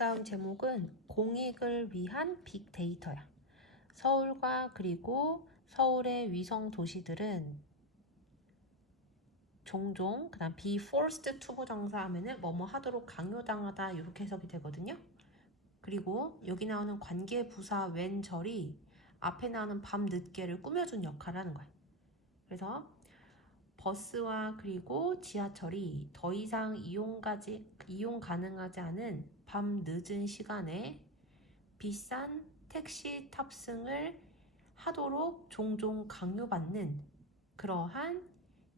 다음 제목은 공익을 위한 빅데이터야. 서울과 그리고 서울의 위성 도시들은 종종 그다음 be forced to 부정사 하면은 뭐뭐 하도록 강요당하다 이렇게 해석이 되거든요. 그리고 여기 나오는 관계 부사 when 절이 앞에 나오는 밤 늦게를 꾸며준 역할을 하는 거야. 그래서 버스와 그리고 지하철이 더 이상 이용가지, 이용 가능하지 않은 밤 늦은 시간에 비싼 택시 탑승을 하도록 종종 강요받는 그러한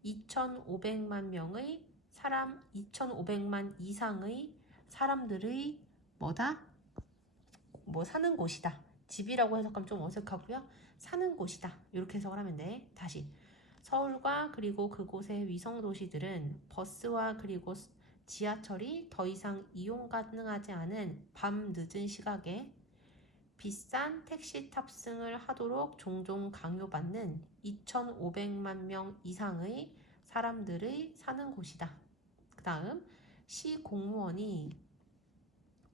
2,500만 명의 사람, 2,500만 이상의 사람들의 뭐다? 뭐 사는 곳이다. 집이라고 해석하면 좀 어색하고요. 사는 곳이다. 이렇게 해석을 하면 돼. 다시. 서울과 그리고 그곳의 위성 도시들은 버스와 그리고 지하철이 더 이상 이용 가능하지 않은 밤 늦은 시각에 비싼 택시 탑승을 하도록 종종 강요받는 2,500만 명 이상의 사람들의 사는 곳이다. 그 다음, 시 공무원이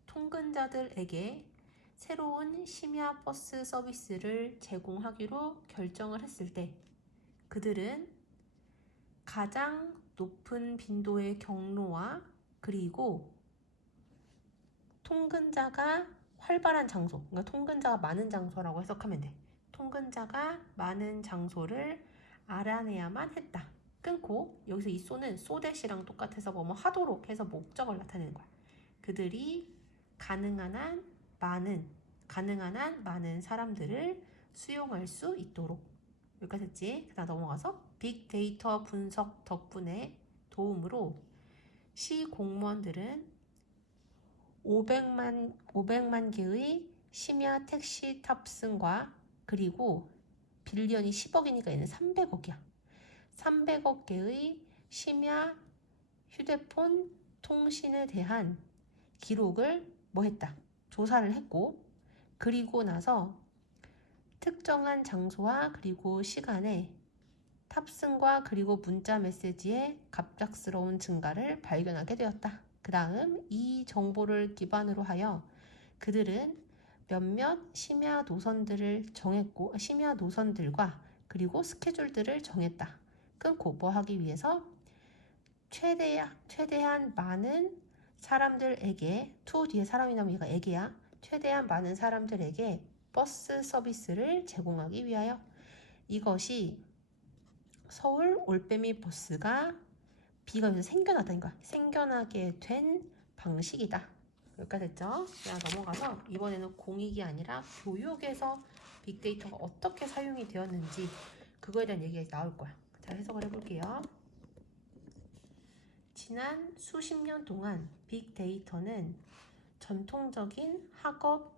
통근자들에게 새로운 심야 버스 서비스를 제공하기로 결정을 했을 때 그들은 가장 높은 빈도의 경로와 그리고 통근자가 활발한 장소, 그러니까 통근자가 많은 장소라고 해석하면 돼. 통근자가 많은 장소를 알아내야만 했다. 끊고 여기서 이 쏘는 쏘댓이랑 똑같아서 뭐뭐 하도록 해서 목적을 나타내는 거야. 그들이 가능한 한 많은 가능한 한 많은 사람들을 수용할 수 있도록 여기까지 했지. 그 다음 넘어가서 빅데이터 분석 덕분에 도움으로 시 공무원들은 500만 500만 개의 심야 택시 탑승과 그리고 빌리언이 10억이니까 얘는 300억이야. 300억 개의 심야 휴대폰 통신에 대한 기록을 뭐 했다? 조사를 했고 그리고 나서 특정한 장소와 그리고 시간에 탑승과 그리고 문자 메시지의 갑작스러운 증가를 발견하게 되었다. 그 다음 이 정보를 기반으로 하여 그들은 몇몇 심야 노선들을 정했고 심야 노선들과 그리고 스케줄들을 정했다. 끊고 뭐 하기 위해서 최대 최대한 많은 사람들에게 투 뒤에 사람이 나오면 얘가 에게야 최대한 많은 사람들에게 버스 서비스를 제공하기 위하여 이것이 서울 올빼미 버스가 비가 여기서 생겨나다니까 생겨나게 된 방식이다. 여기까지 됐죠? 자 넘어가서 이번에는 공익이 아니라 교육에서 빅데이터가 어떻게 사용이 되었는지 그거에 대한 얘기가 나올 거야. 자 해석을 해볼게요. 지난 수십 년 동안 빅데이터는 전통적인 학업 자,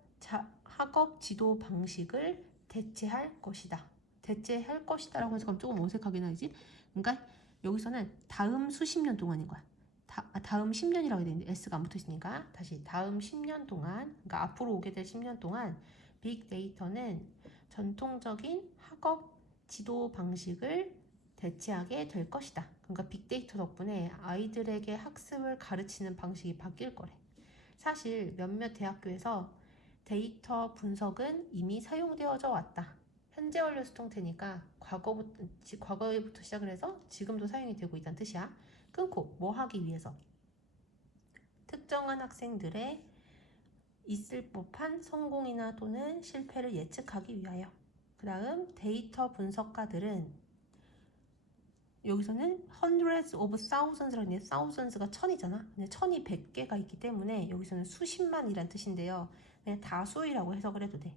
학업 지도 방식을 대체할 것이다. 대체할 것이다 라고 해서 조금 어색하긴 하지. 그러니까 여기서는 다음 수십 년 동안인 거야. 다, 아, 다음 10년이라고 해야 되는데 S가 안 붙어 있으니까 다시 다음 10년 동안 그러니까 앞으로 오게 될 10년 동안 빅데이터는 전통적인 학업 지도 방식을 대체하게 될 것이다. 그러니까 빅데이터 덕분에 아이들에게 학습을 가르치는 방식이 바뀔 거래. 사실 몇몇 대학교에서 데이터 분석은 이미 사용되어져 왔다. 현재 완료 수동태니까 과거부터, 과거부터 시작을 해서 지금도 사용이 되고 있다는 뜻이야. 끊고 뭐 하기 위해서? 특정한 학생들의 있을 법한 성공이나 또는 실패를 예측하기 위하여. 그 다음 데이터 분석가들은 여기서는 hundreds of thousands라는 게 thousands가 천이잖아. 근데 천이 백 개가 있기 때문에 여기서는 수십만이란 뜻인데요. 그냥 다수이라고 해석을 해도 돼.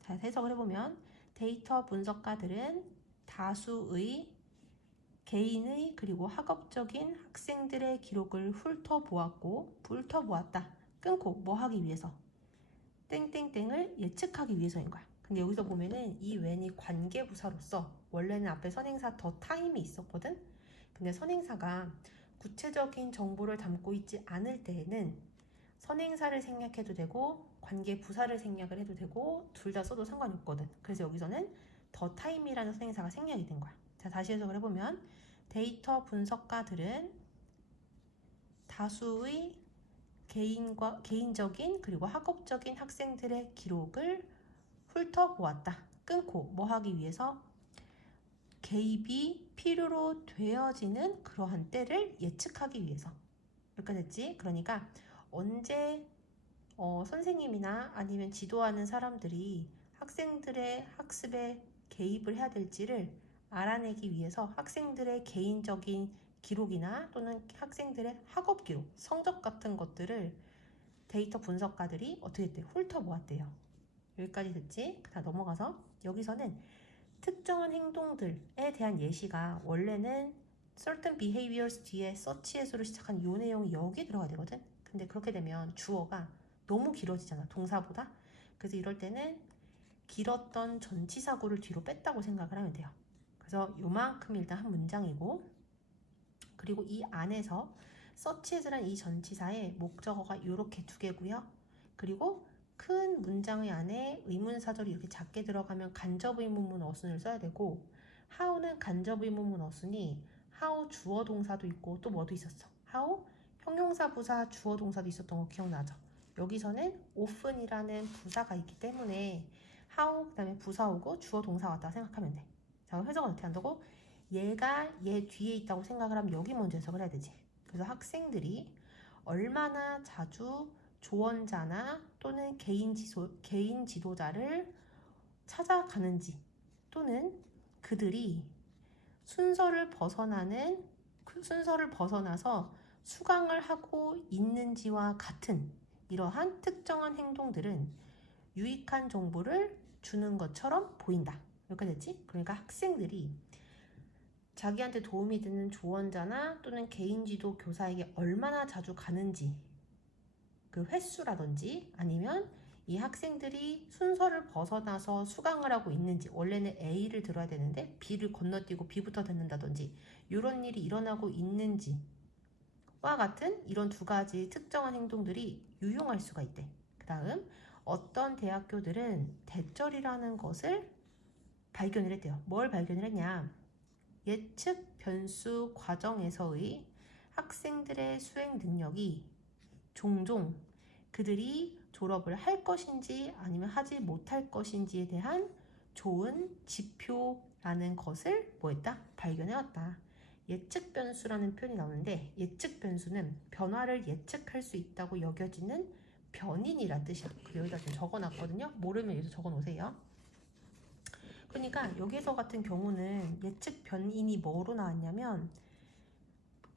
자, 해석을 해보면 데이터 분석가들은 다수의 개인의 그리고 학업적인 학생들의 기록을 훑어보았고 훑어보았다. 끊고 뭐 하기 위해서? 땡땡땡을 예측하기 위해서인 거야. 근데 여기서 보면은 이 웬이 관계부사로서 원래는 앞에 선행사 더 타임이 있었거든. 근데 선행사가 구체적인 정보를 담고 있지 않을 때에는 선행사를 생략해도 되고 관계 부사를 생략을 해도 되고 둘 다 써도 상관이 없거든. 그래서 여기서는 더 타임이라는 선행사가 생략이 된 거야. 자, 다시 해석을 해보면 데이터 분석가들은 다수의 개인과 개인적인 그리고 학업적인 학생들의 기록을 훑어보았다. 끊고 뭐 하기 위해서 개입이 필요로 되어지는 그러한 때를 예측하기 위해서 이렇게 됐지. 그러니까 언제 어, 선생님이나 아니면 지도하는 사람들이 학생들의 학습에 개입을 해야 될지를 알아내기 위해서 학생들의 개인적인 기록이나 또는 학생들의 학업 기록, 성적 같은 것들을 데이터 분석가들이 어떻게 했대? 훑어보았대요. 여기까지 됐지? 다 넘어가서 여기서는 특정한 행동들에 대한 예시가 원래는 certain behaviors 뒤에 suchas로 시작한 이 내용이 여기 들어가야 되거든. 근데 그렇게 되면 주어가 너무 길어지잖아. 동사보다. 그래서 이럴 때는 길었던 전치사구를 뒤로 뺐다고 생각을 하면 돼요. 그래서 요만큼 일단 한 문장이고 그리고 이 안에서 suchas란 이 전치사의 목적어가 이렇게 두 개고요. 그리고 큰 문장의 안에 의문사절이 이렇게 작게 들어가면 간접의문문 어순을 써야 되고 how는 간접의문문 어순이 how 주어 동사도 있고 또 뭐도 있었어. how 형용사 부사 주어 동사도 있었던 거 기억나죠? 여기서는 often이라는 부사가 있기 때문에 how 그다음에 부사 오고 주어 동사 왔다 생각하면 돼. 자, 그럼 해석은 어떻게 한다고? 얘가 얘 뒤에 있다고 생각을 하면 여기 먼저 해석을 해야 되지. 그래서 학생들이 얼마나 자주 조언자나 또는 개인 지도, 개인 지도자를 찾아가는지 또는 그들이 순서를 벗어나는 그 순서를 벗어나서 수강을 하고 있는지와 같은 이러한 특정한 행동들은 유익한 정보를 주는 것처럼 보인다. 여기까지 됐지? 그러니까 학생들이 자기한테 도움이 되는 조언자나 또는 개인 지도 교사에게 얼마나 자주 가는지 그 횟수라든지 아니면 이 학생들이 순서를 벗어나서 수강을 하고 있는지 원래는 A를 들어야 되는데 B를 건너뛰고 B부터 듣는다든지 이런 일이 일어나고 있는지 와 같은 이런 두 가지 특정한 행동들이 유용할 수가 있대. 그 다음 어떤 대학교들은 대절이라는 것을 발견을 했대요. 뭘 발견을 했냐? 예측 변수 과정에서의 학생들의 수행 능력이 종종 그들이 졸업을 할 것인지 아니면 하지 못할 것인지에 대한 좋은 지표라는 것을 뭐했다? 발견해왔다. 예측 변수라는 표현이 나오는데 예측 변수는 변화를 예측할 수 있다고 여겨지는 변인이란 뜻이야. 그 여기다 좀 적어놨거든요. 모르면 여기서 적어놓으세요. 그러니까 여기서 같은 경우는 예측 변인이 뭐로 나왔냐면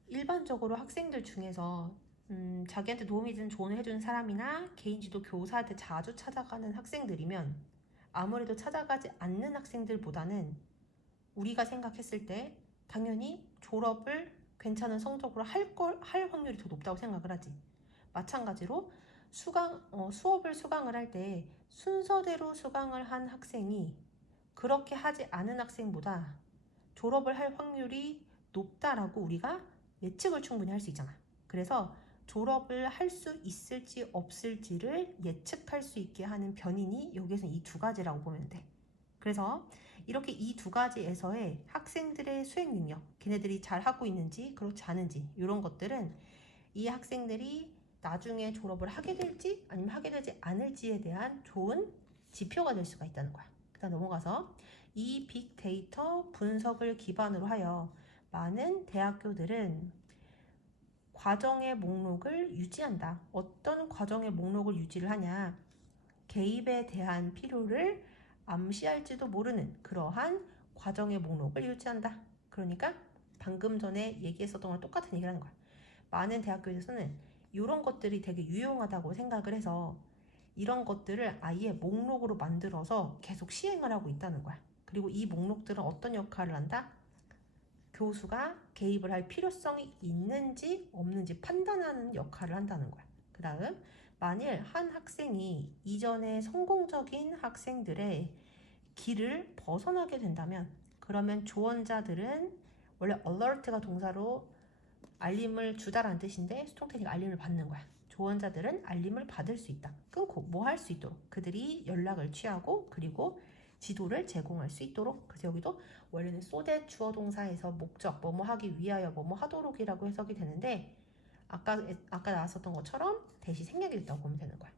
일반적으로 학생들 중에서 음, 자기한테 도움이 되는 조언을 해주는 사람이나 개인 지도 교사한테 자주 찾아가는 학생들이면 아무래도 찾아가지 않는 학생들보다는 우리가 생각했을 때 당연히 졸업을 괜찮은 성적으로 할 걸 할 확률이 더 높다고 생각을 하지. 마찬가지로 수강 어, 수업을 수강을 할 때 순서대로 수강을 한 학생이 그렇게 하지 않은 학생보다 졸업을 할 확률이 높다라고 우리가 예측을 충분히 할 수 있잖아. 그래서 졸업을 할 수 있을지 없을지를 예측할 수 있게 하는 변인이 여기서 이 두 가지라고 보면 돼. 그래서 이렇게 이 두 가지에서의 학생들의 수행 능력, 걔네들이 잘 하고 있는지 그렇지 않은지 이런 것들은 이 학생들이 나중에 졸업을 하게 될지 아니면 하게 되지 않을지에 대한 좋은 지표가 될 수가 있다는 거야. 그다음 넘어가서 이 빅데이터 분석을 기반으로 하여 많은 대학교들은 과정의 목록을 유지한다. 어떤 과정의 목록을 유지를 하냐? 개입에 대한 필요를 암시할지도 모르는 그러한 과정의 목록을 유지한다. 그러니까 방금 전에 얘기했었던 거랑 똑같은 얘기를 하는 거야. 많은 대학교에서는 이런 것들이 되게 유용하다고 생각을 해서 이런 것들을 아예 목록으로 만들어서 계속 시행을 하고 있다는 거야. 그리고 이 목록들은 어떤 역할을 한다? 교수가 개입을 할 필요성이 있는지 없는지 판단하는 역할을 한다는 거야. 그 다음, 만일 한 학생이 이전에 성공적인 학생들의 길을 벗어나게 된다면, 그러면 조언자들은 원래 alert가 동사로 알림을 주다라는 뜻인데 수동태니까 알림을 받는 거야. 조언자들은 알림을 받을 수 있다. 끊고 뭐 할 수 있도록 그들이 연락을 취하고 그리고 지도를 제공할 수 있도록 그래서 여기도 원래는 쏘대 주어 동사에서 목적 뭐뭐 하기 위하여 뭐뭐 하도록이라고 해석이 되는데 아까 아까 나왔었던 것처럼 대시 생략이 됐다고 보면 되는 거야.